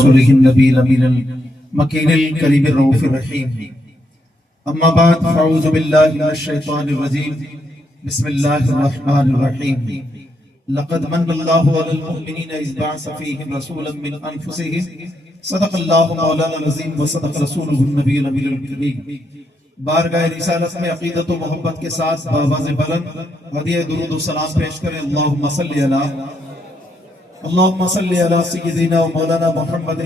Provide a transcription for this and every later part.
ورسوله النبي الأمين المكين الكريم الرؤوف الرحيم. أما بعد فأعوذ بالله من الشيطان الرجيم. بسم الله الرحمن الرحيم. لقد من الله على المؤمنين إذ بعث فيهم رسولا من أنفسهم صدق الله مولانا العظيم وصدق رسوله النبي الأمين الكريم. بارگاہ رسالت میں عقیدت و محبت کے ساتھ بآواز بلند ہدیہ درود و سلام پیش کریں. اللہم صلی علی سیدنا و مولانا محمد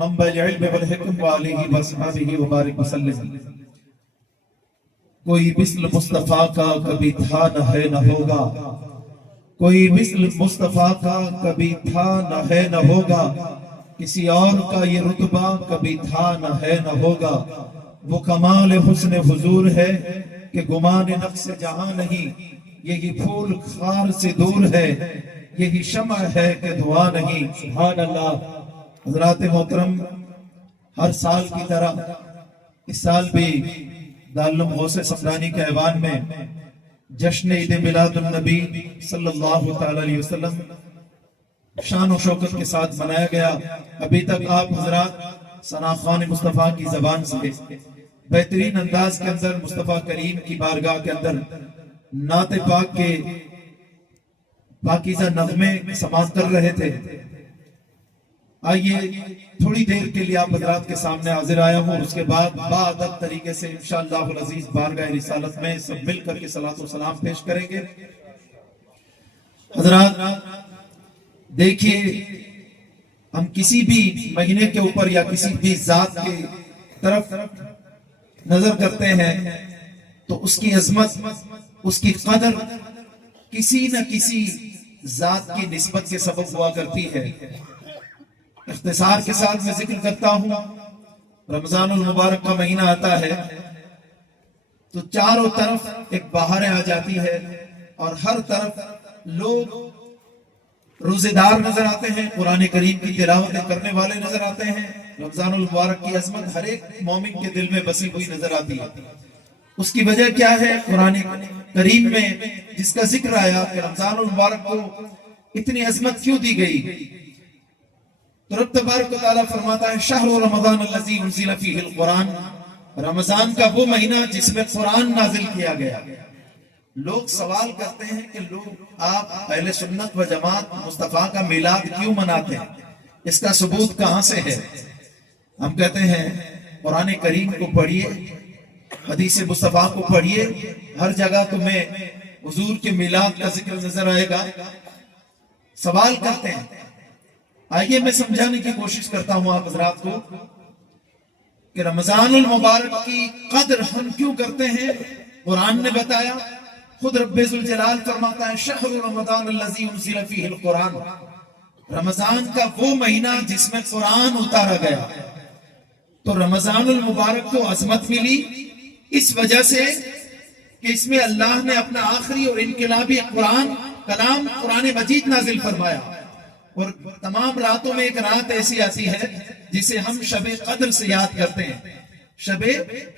منبع العلم والحکم وآلہ وصحبہ وبارک وسلم. کوئی مثل مصطفیٰ کا کبھی تھا نہ ہے نہ ہوگا، کوئی مثل مصطفیٰ کا کبھی تھا نہ ہے نہ ہوگا، کسی اور کا یہ رتبہ کبھی تھا نہ ہے نہ ہوگا. وہ کمال حسن حضور ہے کہ گمان نفس جہاں نہیں، یہی پھول خار سے دور ہے، یہی شمع ہے کہ دعا نہیں. سبحان اللہ. حضرات محترم، ہر سال کی طرح اس سال بھی دارالعلوم غوث سمدانی کے ایوان میں جشن عید میلاد النبی صلی اللہ تعالی علیہ وسلم شان و شوکت کے ساتھ منایا گیا. ابھی تک آپ حضرات ثنا خوان مصطفیٰ کی زبان سے بہترین انداز کے اندر مصطفیٰ کریم کی بارگاہ کے اندر نعت پاک کے پاکیزہ نغمے سماعت کر رہے تھے. آئیے تھوڑی دیر کے لیے آپ حضرات کے سامنے حاضر آیا ہوں، اس کے بعد باادب طریقے سے انشاءاللہ العزیز بارگاہ رسالت میں سب مل کر کے صلاۃ و سلام پیش کریں گے. حضرات دیکھیے، ہم کسی بھی مہینے کے اوپر یا کسی بھی ذات کے طرف نظر کرتے ہیں تو اس کی عظمت، اس کی قدر کسی نہ کسی ذات کی نسبت کے سبب ہوا کرتی ہے. اختصار کے ساتھ میں ذکر کرتا ہوں، رمضان المبارک کا مہینہ آتا ہے تو چاروں طرف ایک بہاریں آ جاتی ہے اور ہر طرف لوگ روزے دار نظر آتے ہیں، قرآن کریم کی تلاوتیں کرنے والے نظر آتے ہیں. رمضان المبارک کی عظمت ہر ایک مومن کے دل میں بسی ہوئی نظر آتی ہے. اس کی وجہ کیا ہے؟ قرآن کریم میں جس کا ذکر آیا کہ رمضان المبارک کو اتنی عظمت کیوں دی گئی، تو رب تبارک و تعالیٰ فرماتا ہے شہر رمضان الذی انزل فیہ القرآن، رمضان کا وہ مہینہ جس میں قرآن نازل کیا گیا. لوگ سوال کرتے ہیں کہ آپ اہل سنت و جماعت مصطفیٰ کا میلاد کیوں مناتے ہیں، اس کا ثبوت کہاں سے ہے؟ ہم کہتے ہیں قرآن کریم کو پڑھیے، حدیث مصطفیٰ کو پڑھیے، ہر جگہ تمہیں حضور کے میلاد کا ذکر نظر آئے گا. سوال کرتے ہیں، آئیے میں سمجھانے کی کوشش کرتا ہوں آپ حضرات کو کہ رمضان المبارک کی قدر ہم کیوں کرتے ہیں. قرآن نے بتایا، خود رب ذوالجلال فرماتا ہے شہر رمضان الذی انزل فیہ القرآن، رمضان کا وہ مہینہ جس میں قرآن اتارا گیا. تو رمضان المبارک کو عظمت ملی اس وجہ سے کہ اس میں اللہ نے اپنا آخری اور انقلابی کلام قرآن مجید نازل فرمایا. اور تمام راتوں میں ایک رات ایسی آتی ہے جسے ہم شب قدر سے یاد کرتے ہیں. شب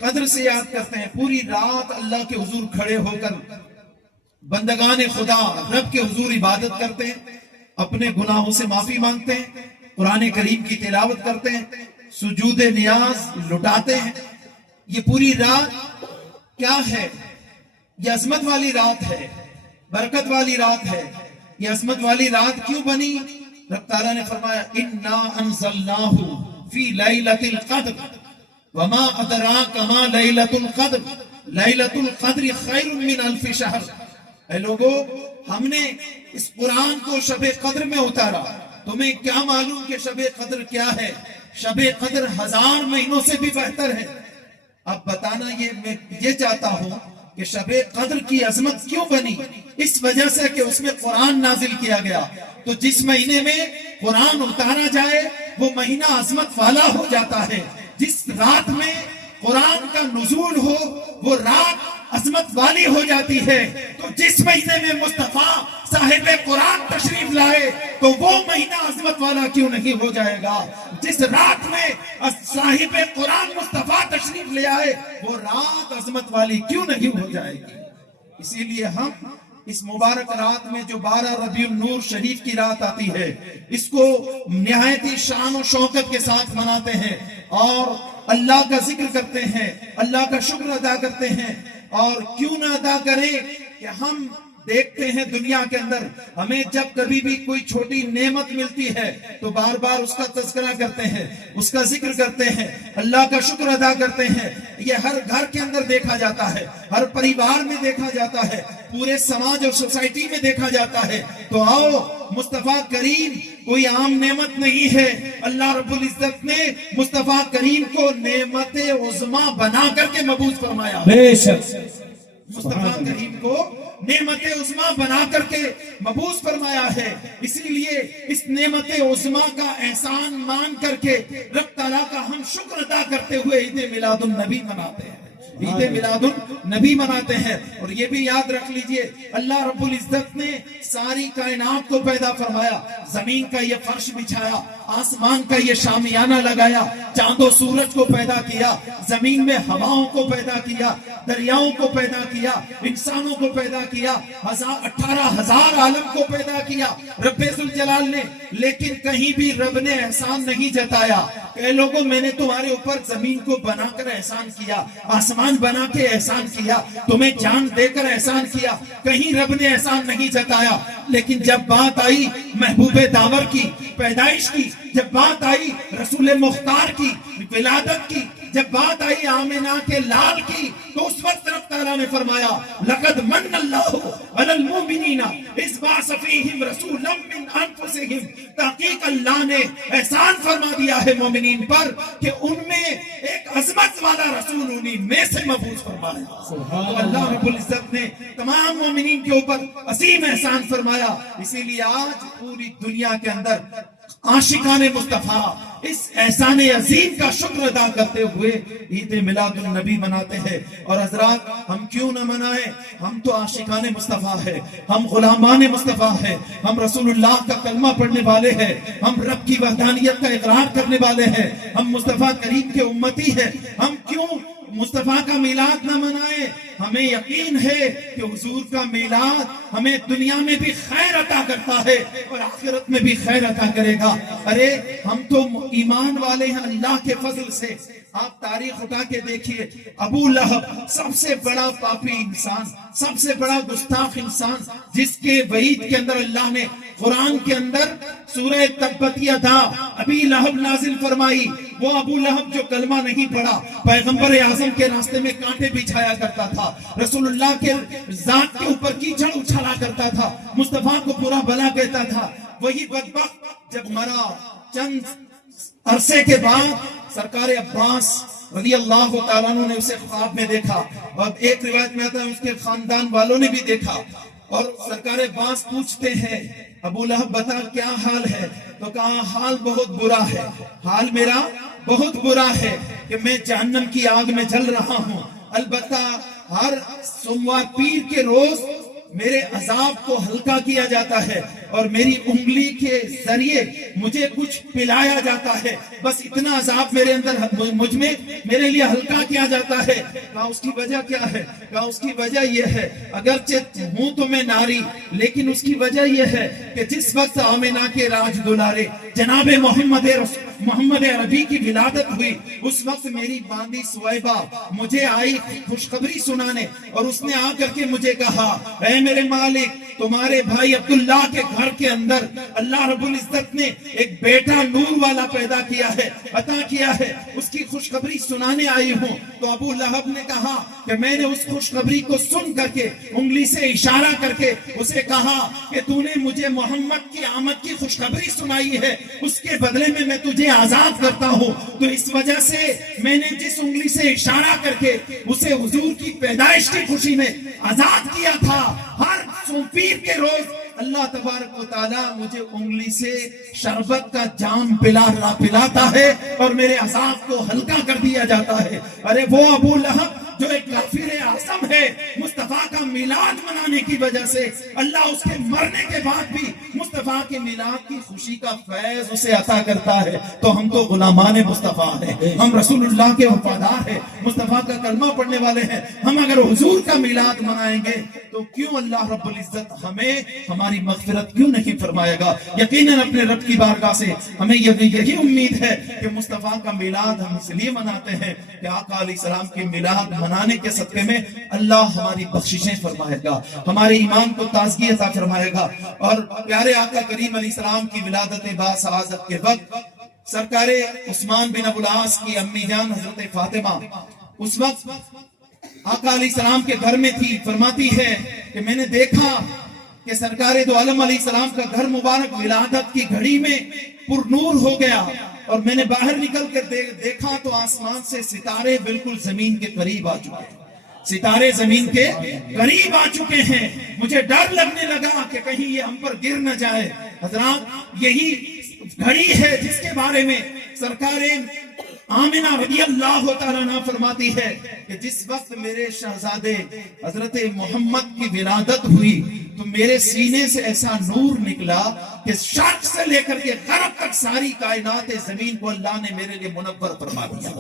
قدر سے یاد کرتے ہیں، پوری رات اللہ کے حضور کھڑے ہو کر بندگان خدا رب کے حضور عبادت کرتے ہیں، اپنے گناہوں سے معافی مانگتے ہیں، قرآن کریم کی تلاوت کرتے ہیں، سجود نیاز لٹاتے ہیں. یہ پوری رات کیا ہے؟ یہ عظمت والی رات ہے، برکت والی رات ہے. یہ عظمت والی رات کیوں بنی؟ رب تعالیٰ نے فرمایا اِنَّا أَنزَلْنَاهُ فِي لَيْلَةِ الْقَدْرِ وَمَا أَدْرَاكَ مَا لَيْلَةُ الْقَدْرِ لَيْلَةُ الْقَدْرِ خَيْرٌ مِّنْ أَلْفِ شَهْرٍ. اے لوگو، ہم نے اس قرآن کو شب قدر میں اتارا. تمہیں کیا معلوم کہ شب قدر کیا ہے؟ شب قدر 1000 مہینوں سے بھی بہتر ہے. اب بتانا میں یہ چاہتا ہوں کہ شب قدر کی عظمت کیوں بنی؟ اس وجہ سے کہ اس میں قرآن نازل کیا گیا. تو جس مہینے میں قرآن اتارا جائے وہ مہینہ عظمت والا ہو جاتا ہے. جس رات میں قرآن کا نزول ہو وہ رات عظمت والی ہو جاتی ہے. تو جس مہینے میں مصطفیٰ صاحب قرآن تشریف لائے تو وہ مہینہ عظمت والا کیوں نہیں ہو جائے گا؟ جس رات میں صاحب قرآن مصطفیٰ تشریف لے آئے وہ رات عظمت والی کیوں نہیں ہو جائے گی؟ اسی لیے ہم اس مبارک رات میں جو 12 ربیع النور شریف کی رات آتی ہے، اس کو نہایت ہی شان و شوکت کے ساتھ مناتے ہیں اور اللہ کا ذکر کرتے ہیں، اللہ کا شکر ادا کرتے ہیں۔ اور کیوں نہ ادا کریں کہ ہم دیکھتے ہیں دنیا کے اندر ہمیں جب کبھی بھی کوئی چھوٹی نعمت ملتی ہے تو بار بار اس کا تذکرہ کرتے ہیں، اس کا ذکر کرتے ہیں، اللہ کا شکر ادا کرتے ہیں۔ یہ ہر گھر کے اندر دیکھا جاتا ہے، ہر پریوار میں دیکھا جاتا ہے، پورے سماج اور سوسائٹی میں دیکھا جاتا ہے۔ تو آؤ، مصطفیٰ کریم کوئی عام نعمت نہیں ہے، اللہ رب العزت نے مصطفیٰ کریم کو نعمت عظمیٰ بنا کر کے مبعوث فرمایا۔ بے شک مصطفیٰ کریم کو نعمت عظمیٰ بنا کر کے مبعوث فرمایا ہے۔ اسی لیے اس نعمت عظمیٰ کا احسان مان کر کے رب تعالیٰ کا ہم شکر ادا کرتے ہوئے عید میلاد النبی مناتے ہیں، عید میلاد النبی مناتے ہیں۔ اور یہ بھی یاد رکھ لیجئے، اللہ رب العزت نے ساری کائنات کو پیدا فرمایا، زمین کا یہ فرش بچھایا، آسمان کا یہ شامیانہ لگایا، چاند و سورج کو پیدا کیا، زمین میں ہواؤں کو پیدا کیا، دریاؤں کو پیدا کیا، انسانوں کو پیدا کیا، 18,000 عالم کو پیدا کیا رب ذوالجلال نے۔ لیکن کہیں بھی رب نے احسان نہیں جتایا کہ لوگوں میں نے تمہارے اوپر زمین کو بنا کر احسان کیا، آسمان بنا کے احسان کیا، تمہیں جان دے کر احسان کیا، کہیں رب نے احسان نہیں جتایا۔ لیکن جب بات آئی محبوب داور کی پیدائش کی، جب بات آئی رسول مختار کی ولادت کی، جب بات آئی آمنہ کے لال کی، تو اس وقت رب تعالیٰ نے فرمایا لَقَدْ مَنَّ اللَّهُ عَلَى الْمُؤْمِنِينَ إِذْ بَعَثَ فِيهِمْ رَسُولًا مِّنْ أَنفُسِهِمْ۔ تحقیق اللہ نے احسان فرما دیا ہے مومنین پر کہ ان میں ایک عظمت والا رسول انہیں میں سے مبعوث فرمایا۔ تو اللہ رب العزت نے تمام مومنین کے اوپر عظیم احسان فرمایا۔ اسی لیے آج پوری دنیا کے اندر عاشقان مصطفیٰ اس احسان عظیم کا شکر ادا کرتے ہوئے عید میلاد النبی مناتے ہیں۔ اور حضرات، ہم کیوں نہ منائیں؟ ہم تو عاشقان مصطفیٰ ہیں، ہم غلامان مصطفیٰ ہیں، ہم رسول اللہ کا کلمہ پڑھنے والے ہیں، ہم رب کی وحدانیت کا اقرار کرنے والے ہیں، ہم مصطفیٰ کریم کے امتی ہیں۔ ہم کیوں مصطفیٰ کا میلاد نہ منائیں؟ ہمیں یقین ہے کہ حضور کا میلاد ہمیں دنیا میں بھی خیر عطا کرتا ہے اور آخرت میں بھی خیر عطا کرے گا۔ ارے ہم تو ایمان والے ہیں اللہ کے فضل سے۔ آپ تاریخ اٹھا کے دیکھیے، ابو لہب سب سے بڑا پاپی انسان، سب سے بڑا گستاخ انسان، جس کے وعید کے اندر اللہ نے قرآن کے اندر سورہ تبت یدا ابی لہب نازل فرمائی۔ وہ ابو لہب جو کلمہ نہیں پڑھا، پیغمبر اعظم کے راستے میں کانٹے بچھایا کرتا تھا، رسول اللہ کے ذات کے اوپر کیچڑ اچھالا کرتا تھا، مصطفیٰ کو برا بھلا کہتا تھا، وہی بدبخت جب مرا چند عرصے کے بعد سرکار عباس رضی اللہ تعالیٰ عنہ نے اسے خواب میں دیکھا، اور ایک روایت میں آتا ہے اس کے خاندان والوں نے بھی دیکھا، اور سرکار عباس پوچھتے ہیں ابو لہب بتا کیا حال ہے؟ تو کہا حال بہت برا ہے، حال میرا بہت برا ہے کہ میں جہنم کی آگ میں جل رہا ہوں، البتہ ہر سوموار پیر کے روز میرے عذاب کو ہلکا کیا جاتا ہے اور میری انگلی کے ذریعے مجھے کچھ پلایا جاتا ہے، بس اتنا عذاب میرے اندر مجھ میں میرے لیے ہلکا کیا جاتا ہے۔ کہا اس کی وجہ کیا ہے؟ کہا اس کی وجہ یہ ہے، اگرچہ ہوں تو میں ناری، لیکن اس کی وجہ یہ ہے کہ جس وقت آمنہ کے راج دلارے جناب محمد عربی کی ولادت ہوئی، اس وقت میری باندی سویبہ مجھے آئی خوشخبری سنانے، اور اس نے آ کر کے مجھے کہا اے میرے مالک، تمہارے بھائی عبداللہ کے گھر کے اندر اللہ رب العزت نے ایک بیٹا نور والا پیدا کیا ہے، عطا کیا ہے، اس کی خوشخبری سنانے آئی ہوں۔ تو ابو لہب نے کہا کہ میں نے اس خوشخبری کو سن کر کے انگلی سے اشارہ کر کے اسے کہا کہ تو نے مجھے محمد کی آمد کی خوشخبری سنائی ہے، اس کے بدلے میں تجھے آزاد کرتا ہوں۔ تو اس وجہ سے میں نے جس انگلی سے اشارہ کر کے اسے حضور کی پیدائش کی خوشی میں آزاد کیا تھا، ہر پیر کے روز اللہ تبارک و تعالیٰ مجھے انگلی سے شربت کا جام پلاتا ہے اور میرے عذاب کو ہلکا کر دیا جاتا ہے۔ ارے وہ ابو لہب جو ایک کافر اعظم ہے، مصطفیٰ کا میلاد منانے کی وجہ سے اللہ اس کے مرنے کے بعد بھی مصطفیٰ کے میلاد کی خوشی کا فیض اسے عطا کرتا ہے، تو ہم تو غلامان مصطفیٰ ہیں، ہم رسول اللہ کے وفادار ہیں، مصطفیٰ کا کلمہ پڑھنے والے ہیں۔ ہم اگر حضور کا میلاد منائیں گے تو کیوں اللہ رب العزت ہمیں ہماری مغفرت کیوں نہیں فرمائے گا؟ یقیناً اپنے رب کی بارگاہ سے ہمیں یہی امید ہے کہ مصطفیٰ کا میلاد ہم اس لیے مناتے ہیں کہ آقا علیہ السلام کے میلاد منانے کے صدقے میں اللہ ہماری بخششیں فرمائے گا، ہمارے ایمان کو تازگی عطا فرمائے گا۔ اور پیارے آقا کریم علیہ السلام کی ولادت باسعادت کے وقت سرکار عثمان بن ابو العاص کی امی جان حضرت فاطمہ اس وقت آقا علیہ السلام کے گھر میں تھی، فرماتی ہے کہ میں نے دیکھا کہ سرکار دو عالم علیہ السلام کا گھر مبارک ولادت کی گھڑی میں پر نور ہو گیا، اور میں نے باہر نکل کر دیکھا تو آسمان سے ستارے بالکل زمین کے قریب آ چکے ہیں، ستارے زمین کے قریب آ چکے ہیں۔ مجھے ڈر لگنے لگا کہ کہیں یہ ہم پر گر نہ جائے۔ حضرات، یہی گھڑی ہے جس کے بارے میں سرکار آمنہ رضی اللہ تعالیٰ عنہ فرماتی ہے کہ جس وقت میرے شہزادے حضرت محمد کی ولادت ہوئی تو میرے سینے سے ایسا نور نکلا کہ شرق سے لے کر کے غرب تک ساری کائنات زمین کو اللہ نے میرے لیے منور فرما دیا،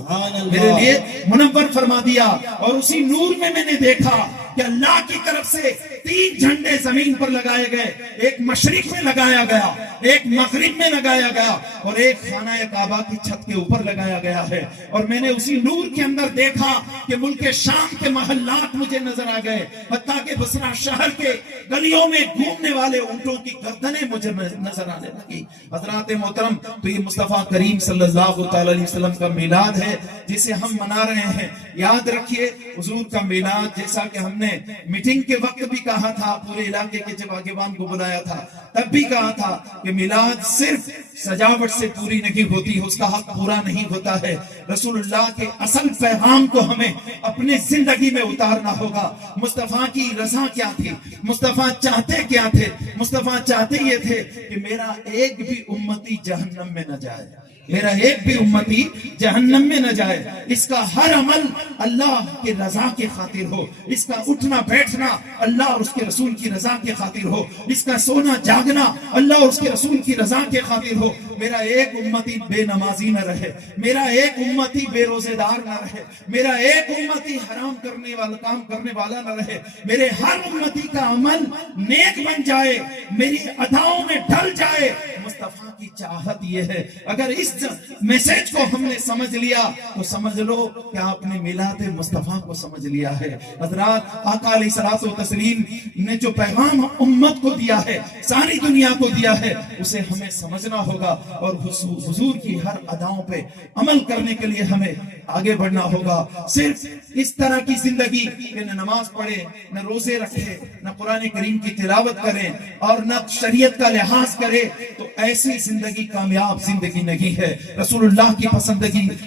میرے لیے منور فرما دیا۔ اور اسی نور میں نے دیکھا کہ اللہ کی طرف سے 3 جھنڈے زمین پر لگائے گئے، ایک مشرق میں لگایا گیا، ایک مغرب میں لگایا گیا، اور ایک خانہ کعبہ کی چھت کے اوپر لگایا گیا ہے۔ اور میں نے اسی نور کے اندر دیکھا کہ ملک شام کے محلات مجھے نظر آ گئے، حتیٰ کہ بصرہ شہر کے گلیوں میں گھومنے والے اونٹوں کی گردنیں مجھے نظر آنے لگی۔ حضرات محترم، تو یہ مصطفیٰ کریم صلی اللہ علیہ وسلم کا میلاد ہے جسے ہم منا رہے ہیں۔ یاد رکھیے حضور کا میلاد، جیسا کہ ہم نے میٹنگ کے وقت بھی کہا تھا، پورے علاقے کے جب آگیوان کو بلایا تھا تب بھی کہا تھا کہ میلاد صرف سجاوٹ سے پوری نہیں ہوتی، اس کا حق پورا نہیں ہوتا ہے۔ رسول اللہ کے اصل پیغام کو ہمیں اپنے زندگی میں اتارنا ہوگا۔ مصطفیٰ کی رضا کیا تھی؟ مصطفیٰ چاہتے کیا تھے؟ مصطفیٰ چاہتے یہ تھے کہ میرا ایک بھی امتی جہنم میں نہ جائے، میرا ایک بھی امتی جہنم میں نہ جائے۔ اس کا ہر عمل اللہ کے رضا کے خاطر ہو، اس کا اٹھنا بیٹھنا اللہ اور اس کے رسول کی رضا کے خاطر ہو، اس کا سونا جاگنا اللہ اور اس کے رسول کی رضا کے خاطر ہو۔ میرا ایک امتی بے نمازی نہ رہے، میرا ایک امتی بے روزے دار نہ رہے، میرا ایک امتی حرام کرنے والا کام کرنے والا نہ رہے، میرے ہر امتی کا عمل نیک بن جائے، میری اداؤں میں ڈھل جائے۔ مصطفیٰ کی چاہت یہ ہے۔ اگر اس میسج کو ہم نے سمجھ لیا تو سمجھ لو کہ آپ نے میلاد مصطفیٰ کو سمجھ لیا ہے۔ حضرات، آقا علیہ الصلوۃ والتسلیم نے جو پیغام امت کو دیا ہے، ساری دنیا کو دیا ہے، اسے ہمیں سمجھنا ہوگا، اور حضور کی ہر اداؤں پہ عمل کرنے کے لیے ہمیں آگے بڑھنا ہوگا۔ صرف اس طرح کی زندگی کہ نہ نماز پڑھے، نہ روزے رکھے، نہ قرآن کریم کی تلاوت کریں اور نہ شریعت کا لحاظ کرے، تو ایسی زندگی کامیاب زندگی نہیں ہے۔ رسول اللہ کی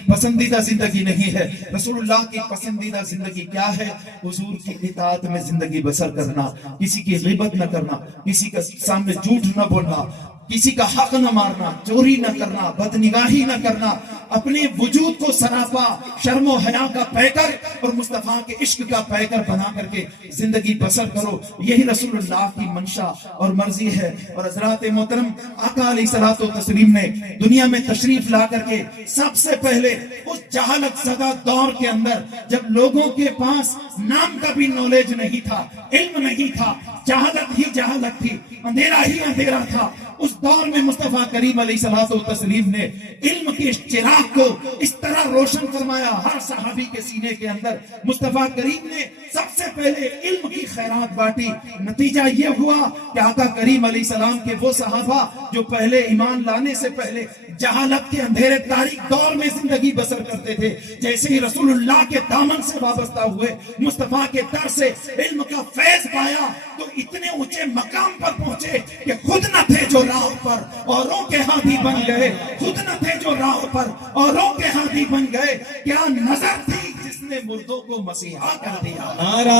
پسندیدہ زندگی نہیں ہے۔ رسول اللہ کی پسندیدہ زندگی کیا ہے؟ حضور کی اطاعت میں زندگی بسر کرنا، کسی کی غیبت نہ کرنا، کسی کے سامنے جھوٹ نہ بولنا، کسی کا حق نہ مارنا، چوری نہ کرنا، بدنگاہی نہ کرنا، اپنے وجود کو سراپا شرم و حیا کا پیکر اور مصطفیٰ کے عشق کا پیکر بنا کر کے زندگی بسر کرو۔ یہی رسول اللہ کی منشا اور مرضی ہے۔ اور حضرات محترم، آقا علیہ الصلوۃ والتسلیم نے دنیا میں تشریف لا کر کے سب سے پہلے اس جہالت زدہ دور کے اندر، جب لوگوں کے پاس نام کا بھی نالج نہیں تھا، علم نہیں تھا، جہالت ہی جہالت تھی، اندھیرا ہی اندھیرا تھا، اس دور میں مصطفیٰ کریم علیہ الصلوۃ والتسلیم نے علم کے چراغ کو اس طرح روشن فرمایا ہر صحابی کے سینے کے اندر۔ مصطفیٰ کریم نے سب سے پہلے علم کی خیرات بانٹی۔ نتیجہ یہ ہوا کہ آقا کریم علیہ السلام کے وہ صحابہ جو پہلے ایمان لانے سے پہلے جہالت کے اندھیرے تاریک دور میں زندگی بسر کرتے تھے، جیسے ہی رسول اللہ کے دامن سے وابستہ ہوئے، مصطفیٰ کے در سے علم کا فیض پایا، تو اتنے اونچے مقام پر پہنچے کہ خود نہ تھے جو راہ پر اوروں کے ہادی بن گئے، خود نہ تھے جو راہ پر اوروں کے ہادی بن گئے۔ کیا نظر تھی جس نے مردوں کو مسیحا کر دیا؟ نعرہ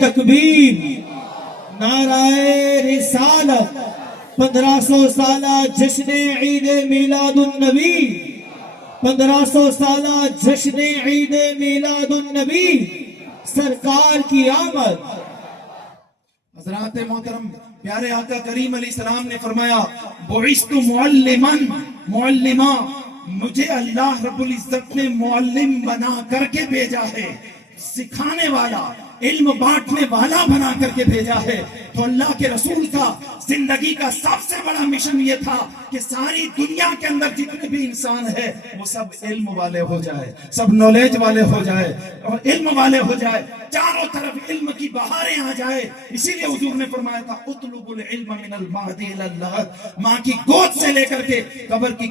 تکبیر، نعرہ رسالت، 1500 سالہ جشن عید میلاد النبی، 1500 سالہ جشن عید میلاد النبی سرکار کی آمد. حضرات محترم پیارے آقا کریم علیہ السلام نے فرمایا بعثت معلما، مجھے اللہ رب العزت نے معلم بنا کر کے بھیجا ہے، سکھانے والا، علم بانٹنے والا بنا کر کے بھیجا ہے. تو اللہ کے رسول کا زندگی کا سب سے بڑا مشن یہ تھا کہ ساری دنیا کے اندر جتنے بھی انسان ہے وہ سب علم والے ہو جائے، سب نالج والے ہو جائے اور علم والے ہو جائے، چاروں طرف علم کی بہاریں آ جائے. اسی لیے حضور نے فرمایا تھا اطلب العلم من المہد الی اللحد، ماں کی گود سے لے کر کے قبر کی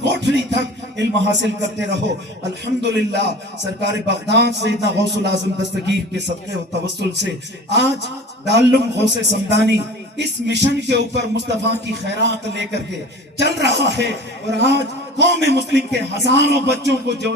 کوٹھری تک علم حاصل کرتے رہو. الحمدللہ سرکار بغداد سیدنا غوث العظم دستگیر کے صدقے و توسل سے آج دارالعلوم غوث سمدانی اس مشن کے اوپر مصطفیٰ کی خیرات لے کر کے چل رہا ہے. اور آج قوم مسلم کے ہزاروں بچوں کو جو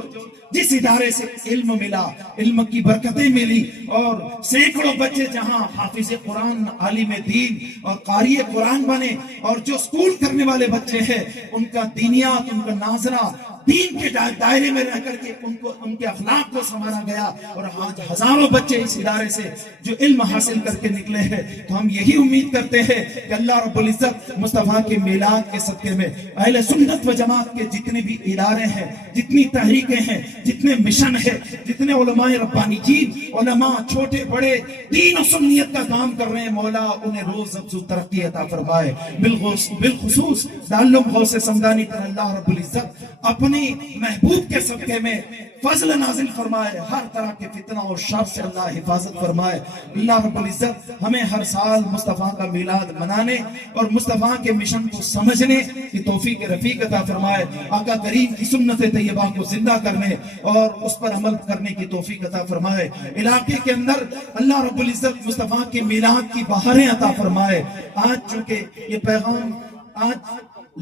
جس ادارے سے علم ملا، علم کی برکتیں ملی، اور سینکڑوں بچے جہاں حافظ قرآن، عالم دین اور قاری قرآن بنے، اور جو سکول کرنے والے بچے ہیں ان کا دینیات، ان کا ناظرہ دین کے دائرے میں رہ کر کے ان کے اخلاق کو سنوارا گیا. اور آج ہزاروں بچے اس ادارے سے جو علم حاصل کر کے نکلے ہیں. تو ہم یہی امید کرتے ہیں کہ اللہ رب العزت مصطفیٰ کے میلاد کے صدقے میں اہل سنت و جماعت کے جتنے بھی ادارے ہیں، جتنی تحریکیں ہیں، جتنے مشن ہے، جتنے علماء ربانیین، علماء چھوٹے بڑے دین و سنیت کا کام کر رہے ہیں، مولا انہیں روز افزوں ترقی عطا فرمائے. بالخصوص دارالعلوم غوث سمدانی پر اللہ رب العزت اپنی محبوب کے صدقے میں فضل نازل فرمائے، ہر طرح کے فتنہ اور شر سے اللہ حفاظت فرمائے. اللہ رب العزت ہمیں ہر سال مصطفیٰ کا میلاد منانے اور مصطفیٰ کے مشن کو سمجھنے کی توفیق رفیق عطا فرمائے. آقا کریم کی سنت طیبہ کو زندہ کرنے اور اس پر عمل کرنے کی توفیق عطا فرمائے. علاقے کے اندر اللہ رب العزت مصطفیٰ کے میلاد کی بہاریں عطا فرمائے. آج چونکہ یہ پیغام آج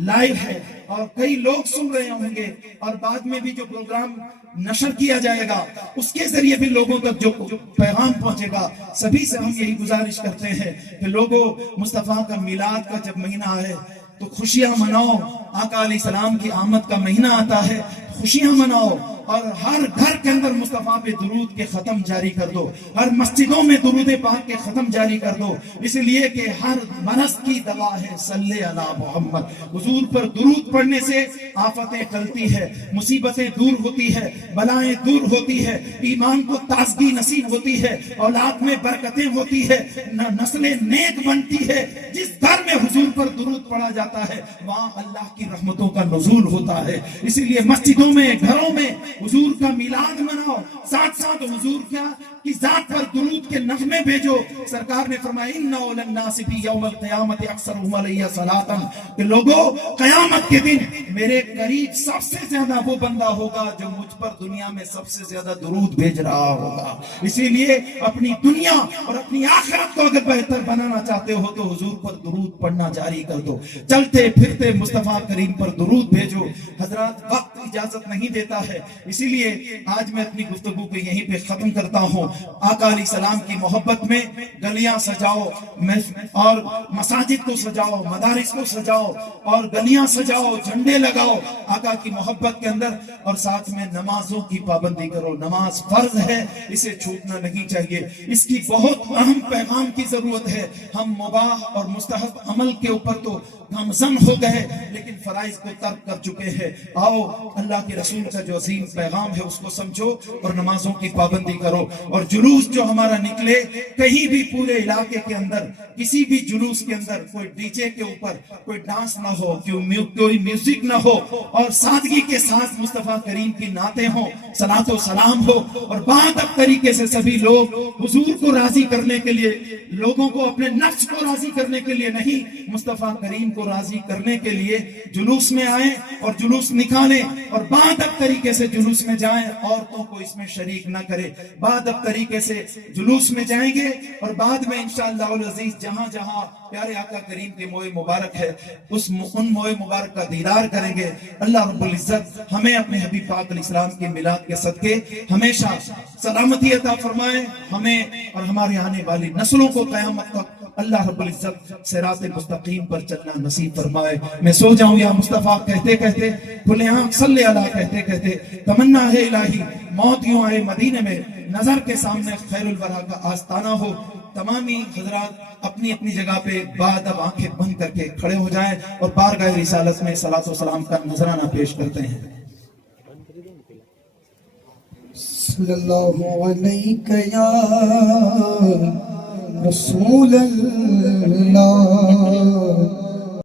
لائیو ہے اور کئی لوگ سن رہے ہوں گے، اور بعد میں بھی جو پروگرام نشر کیا جائے گا اس کے ذریعے بھی لوگوں تک جو پیغام پہنچے گا. سبھی سے ہم یہی گزارش کرتے ہیں کہ لوگوں مصطفیٰ کا میلاد کا جب مہینہ آئے تو خوشیاں مناؤ. آقا علیہ السلام کی آمد کا مہینہ آتا ہے، خوشیاں مناؤ، اور ہر گھر کے اندر مصطفیٰ پہ درود کے ختم جاری کر دو، ہر مسجدوں میں درود پاک کے ختم جاری کر دو، اس لیے کہ ہر مرض کی دوا ہے صلی علی محمد. حضور پر درود پڑھنے سے آفتیں ٹلتی ہے، مصیبتیں دور ہوتی ہے، بلائیں دور ہوتی ہے، ایمان کو تازگی نصیب ہوتی ہے، اولاد میں برکتیں ہوتی ہے، نسلیں نیک بنتی ہے. جس گھر میں حضور پر درود پڑھا جاتا ہے وہاں اللہ کی رحمتوں کا نزول ہوتا ہے. اسی لیے مسجدوں میں، گھروں میں حضور کا میلاد مناؤ، ساتھ ساتھ حضور کی ذات پر درود کے نغمے بھیجو. سرکار نے فرمایا ان اول الناس فی یوم القیامت اکثرهم علی صلاۃ، کہ لوگوں قیامت کے دن میرے قریب سب سے زیادہ وہ بندہ ہوگا جو مجھ پر دنیا میں سب سے زیادہ درود بھیج رہا ہوگا. اسی لیے اپنی دنیا اور اپنی آخرت کو اگر بہتر بنانا چاہتے ہو تو حضور پر درود پڑھنا جاری کر دو، چلتے پھرتے مصطفیٰ کریم پر درود بھیجو. حضرات وقت اجازت نہیں دیتا ہے، اسی لیے آج میں اپنی گفتگو کو یہیں پہ ختم کرتا ہوں. آقا علیہ السلام کی محبت میں گلیاں سجاؤ اور مساجد کو سجاؤ، مدارس کو سجاؤ اور گلیاں سجاؤ، جھنڈے لگاؤ آقا کی محبت کے اندر، اور ساتھ میں نمازوں کی پابندی کرو. نماز فرض ہے، اسے چھوٹنا نہیں چاہیے. اس کی بہت اہم پیغام کی ضرورت ہے. ہم مباح اور مستحب عمل کے اوپر تو گامزن ہو گئے لیکن فرائض کو ترک کر چکے ہیں. آؤ اللہ کے رسول کا جو عظیم پیغام ہے اس کو سمجھو اور نمازوں کی پابندی کرو. اور جلوس جو ہمارا نکلے، کہیں بھی پورے علاقے کے اندر کسی بھی جلوس کے اندر کوئی ڈی جے کے اوپر کوئی ڈانس نہ ہو، کوئی میوزک نہ ہو، اور سادگی کے ساتھ مصطفیٰ کریم کی نعتیں ہوں، صلاۃ و سلام ہو، اور باادب طریقے سے سبھی لوگ حضور کو راضی کرنے کے لیے، لوگوں کو اپنے نفس کو راضی کرنے کے لیے نہیں، مصطفیٰ کریم کو راضی کرنے کے لیے جلوس میں آئیں اور جلوس نکالیں، اور باادب طریقے سے جلوس میں جائیں. عورتوں کو اس میں شریک نہ کرے، باادب طریقے سے جلوس میں جائیں گے اور بعد میں انشاءاللہ العزیز جہاں جہاں پیارے آقا کریم کے موئے مبارک ہے ان موئے مبارک کا دیدار کریں گے. اللہ رب العزت ہمیں اپنے حبیب پاک علیہ السلام کے میلاد کے صدقے ہمیشہ سلامتی عطا فرمائے، ہمیں اور ہمارے آنے والی نسلوں کو قیامت تک اللہ رب العزت صراط مستقیم پر چلنا نصیب فرمائے. میں سو جاؤں یا مصطفیٰ کہتے کہتے، کھلے آنکھ صلی اللہ کہتے کہتے، تمنا ہے الہی موت یوں آئے مدینے میں، نظر کے سامنے خیر الورا کا آستانہ ہو. تمامی حضرات اپنی اپنی جگہ پہ اب آنکھیں بند کر کے کھڑے ہو جائیں اور بارگاہ رسالت میں صلاۃ و سلام کا نذرانہ پیش کرتے ہیں. صلی اللہ علیہ یا رسول اللہ